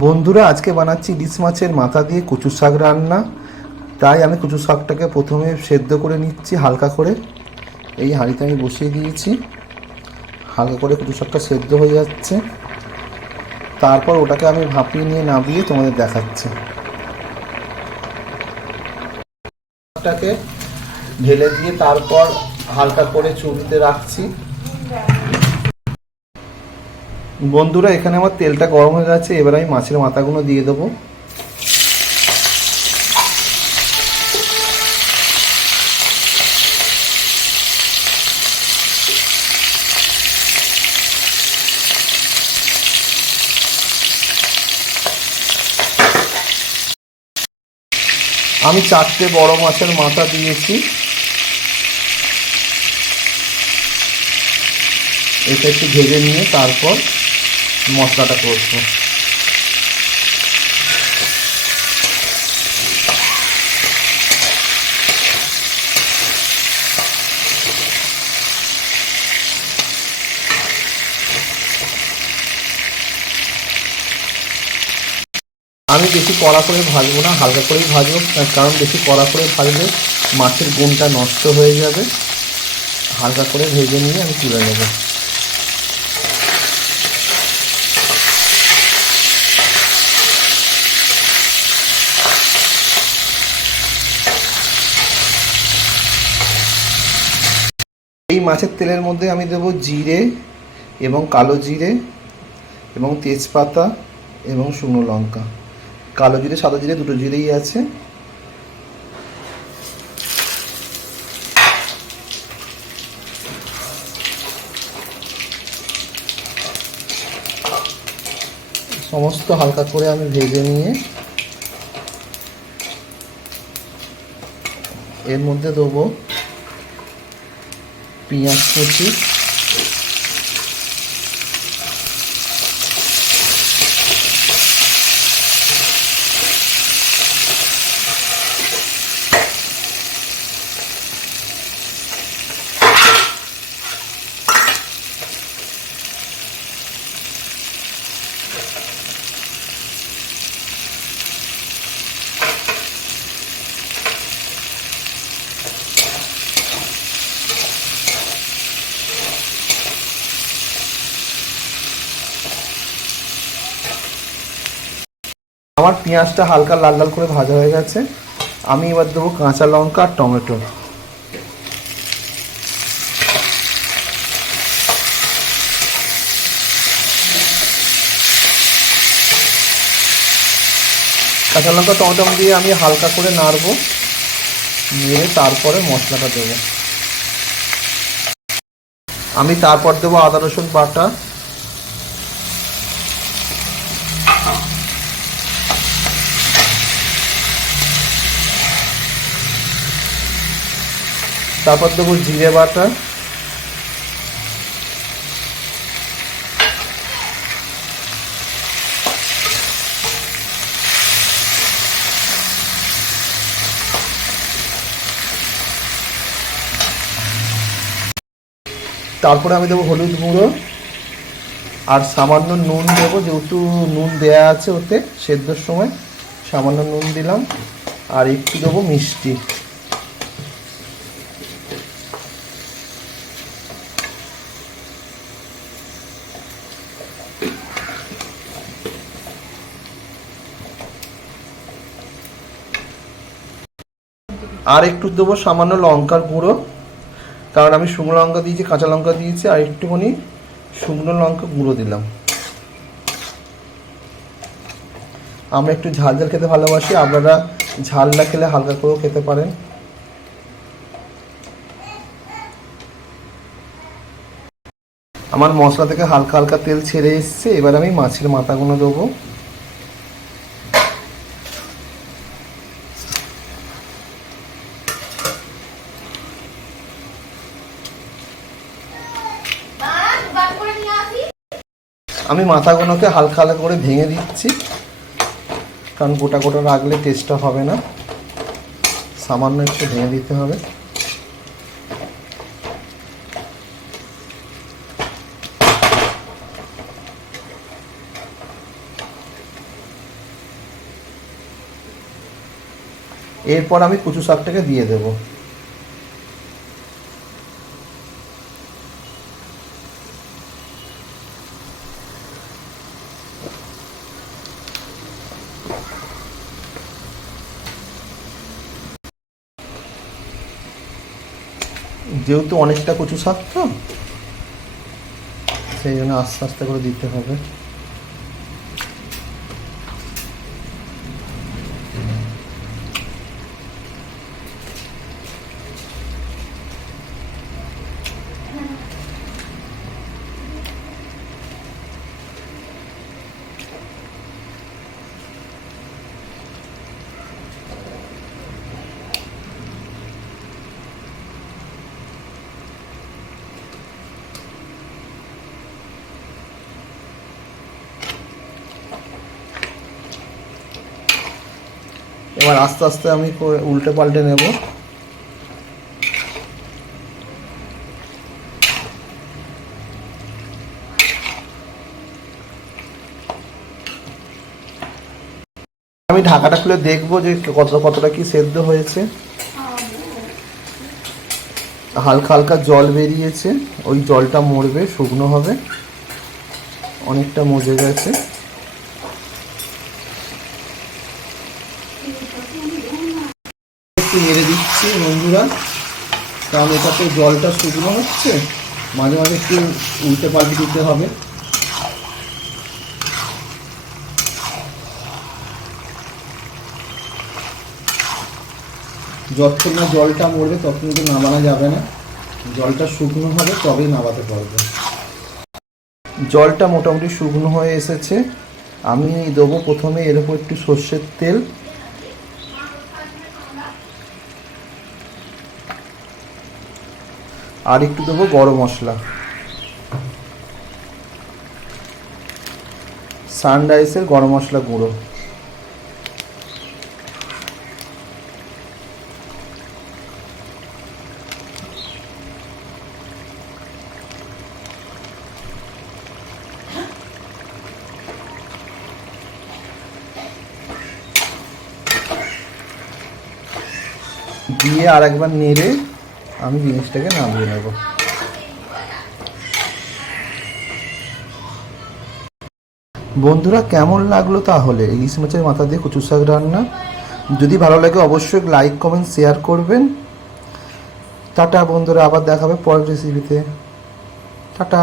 বন্ধুরা, আজকে বানাচ্ছি ইলিশ মাছের মাথা দিয়ে কচু শাক রান্না। তাই আমি কচু শাকটাকে প্রথমে সেদ্ধ করে নিচ্ছি হালকা করে। এই হাঁড়িতে আমি বসিয়ে দিয়েছি। হালকা করে কচু শাকটা সেদ্ধ হয়ে যাচ্ছে। তারপর ওটাকে আমি ভাপিয়ে নিয়ে নামিয়ে তোমাদের দেখাচ্ছি। শাকটাকে ঢেলে দিয়ে তারপর হালকা করে চুবিতে রাখছি। বন্ধুরা, এখানে আমার তেলটা গরম হয়ে গেছে, এবার আমি মাছের মাথাগুলো দিয়ে দেবো। আমি চারটে বড় মাছের মাথা দিয়েছি। এটা একটু ভেজে নিয়ে তারপর মশলাটা করব আমি বেশি কড়া করে ভাজবো না, হালকা করেই ভাজবো, কারণ বেশি কড়া করে ভাজলে মাছের গুণটা নষ্ট হয়ে যাবে। হালকা করে ভেজে নিয়ে আমি তুলে নেব। মাছের তেলের মধ্যে আমি দেবো জিরে এবং কালো জিরে এবং তেজপাতা এবং শুকনো লঙ্কা। কালো জিরে, সাদা জিরে দুটো জিরেই আছে। সমস্ত হালকা করে আমি ভেজে নিয়ে এর মধ্যে দেবো পেঁয়াজ কুচি। আমার পেঁয়াজটা হালকা লাল লাল করে ভাজা হয়ে গেছে। আমি এবার দেবো কাঁচা লঙ্কা আর টমেটো। কাঁচা লঙ্কা, টমেটো দিয়ে আমি হালকা করে নাড়বো। নেড়ে তারপরে মশলাটা দেবো। আমি তারপর দেবো আদা রসুন বাটা। তারপর দেবো জিরে বাটা। তারপরে আমি দেবো হলুদ গুঁড়ো। আর সামান্য নুন দেবো, যেহেতু নুন দেয়া আছে ওতে, সেদ্ধর সময় সামান্য নুন দিলাম। আর একটু দেবো মিষ্টি। আর একটু দেবো সামান্য লঙ্কার গুঁড়ো। কারণ আমি শুকনো লঙ্কা দিয়েছি, কাঁচা লঙ্কা দিয়েছি, আর একটুখানি শুকনো লঙ্কা গুঁড়ো দিলাম। আমরা একটু ঝাল ঝাল খেতে ভালোবাসি, আপনারা ঝাল না খেলে হালকা করেও খেতে পারেন। আমার মশলা থেকে হালকা হালকা তেল ছেড়ে এসছে, এবার আমি মাছের মাথাগুলো দেবো। আমি মাথাগুলোকে হালকা হালকা করে ভেঙে দিচ্ছি। কারণ গোটা গোটা রাখলে টেস্টটা হবে না। সামান্য একটু ভেঙে দিতে হবে। এরপর আমি কচু শাকটাকে দিয়ে দেবো। যেহেতু অনেকটা কচু শাক তো সেই জন্য আস্তে আস্তে করে দিতে হবে। এবার আস্তে আস্তে আমি উল্টে পাল্টে নেব। আমি ঢাকাটা খুলে দেখব যে কত কতটা কি সেদ্ধ হয়েছে। হালকা হালকা জল বেরিয়েছে, ওই জলটা মরবে, শুকনো হবে। অনেকটা মজে গেছে একটু নেড়ে দিচ্ছি বন্ধুরা, কারণ এটাতে জলটা শুকনো হচ্ছে, মাঝে মাঝে একটু উল্টে পাল্টে দিতে হবে। যতক্ষণ না জলটা মরবে, ততক্ষণ কিন্তু নামানো যাবে না। জলটা শুকনো হবে, তবেই নামাতে পারবে। জলটা মোটামুটি শুকনো হয়ে এসেছে। আমি দেবো প্রথমে এর উপর একটু সর্ষের তেল। আর একটু দেবো গরম মশলা। সানরাইসের গরম মশলা গুঁড়ো। দিয়ে আর একবার নেড়ে আমি জিনিসটাকে নামিয়ে নেব। বন্ধুরা, কেমন লাগল তাহলে? ইলিশ মাছের মাথা দিয়ে কচু শাক রান্না? যদি ভালো লাগে, অবশ্যই লাইক কমেন্ট শেয়ার করবেন। টাটা বন্ধুরা, আবার দেখাবে পরের রেসিপিতে টাটা।